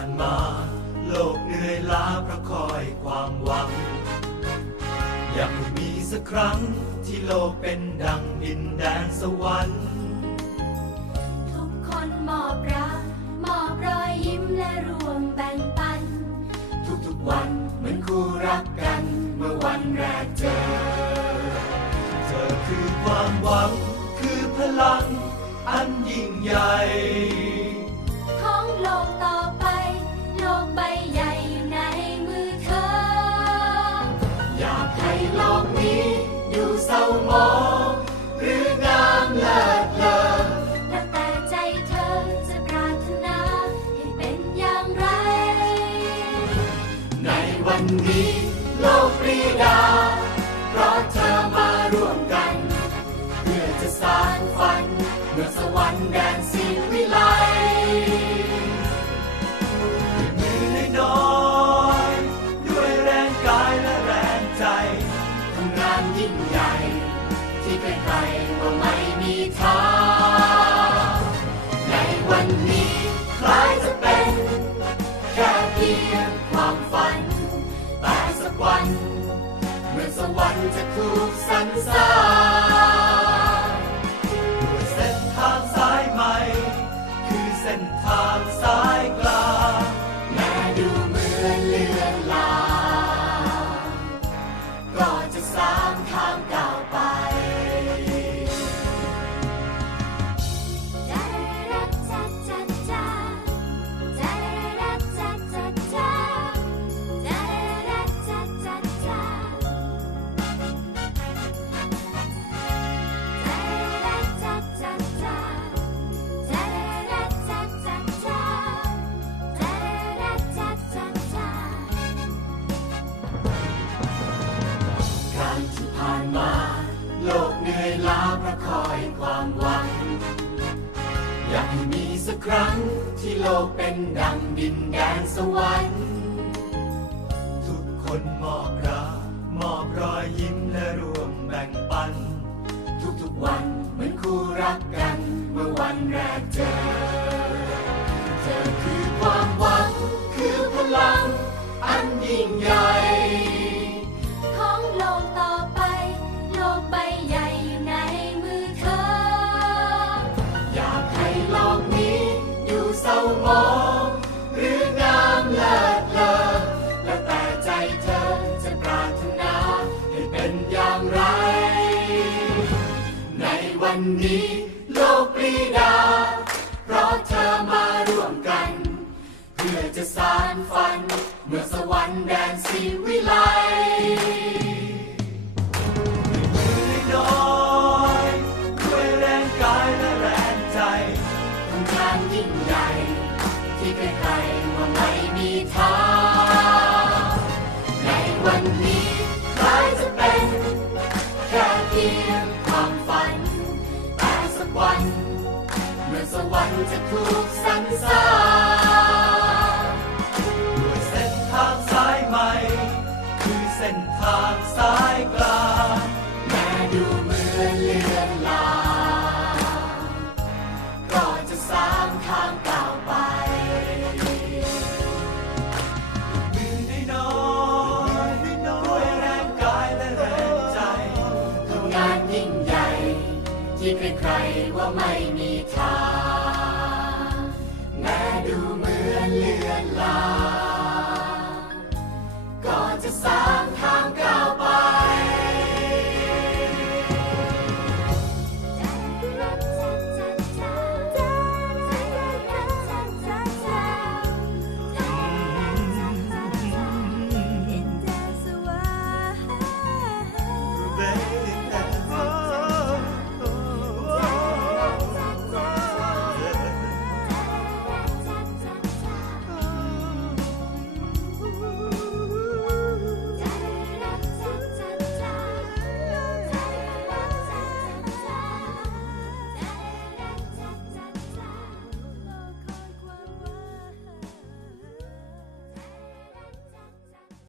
านมา โลกเหนื่อยล้าเพระคอยความหวังยังให้มีสักครั้งที่โลกเป็นดังดินแดนสวรรค์ ทุกคนมอบรักมอบรอยยิ้มและรวมแบ่งปัน ทุกๆวันเหมือนคู่รักกันเมื่อวันแรกเจอ เธอคือความหวังคือพลังอันยิ่งใหญ่ ศร้ามอง หรืองามเลิศเลอแล้วแต่ใจเธอจะปรารถนาให้เป็นอย่างไร ในวันนี้โลกปรีดา เพราะเธอมาร่วมกัน เพื่อจะสานฝันเมื่อสวรรค์แดนสิวิไล ถู ครั้งที่โลกเป็นดังดินแดนสวรรค์ ทุกคนมอบรักมอบรอยยิ้มและร่วมแบ่งปัน ทุกๆวันเหมือนคู่รักกันเมื่อวันแรกเจอ เธอคือความหวังคือพลัง อันยิ่งใหญ่ จะสานฝัน เมื่อสวรรค์แดนสิวิไลมือน้อยๆด้วยแรงกายและแรงใจทำงานยิ่งใหญ่ ที่ใครๆว่าไม่มีทางในวันนี้คล้ายจะเป็น แค่เพียงความฝัน แต่สักวัน เมื่อสวรรค์จะถูก เส้นทางสายกลางแม้ดูเหมือนเลือนลางก็จะสามทางก้าวไปมือได้น้อยด้วยแรงกายและแรงใจทำงานยิ่งใหญ่ ที่ใครๆว่าไม่มีทาง แม้ดูเหมือนเลือนลาง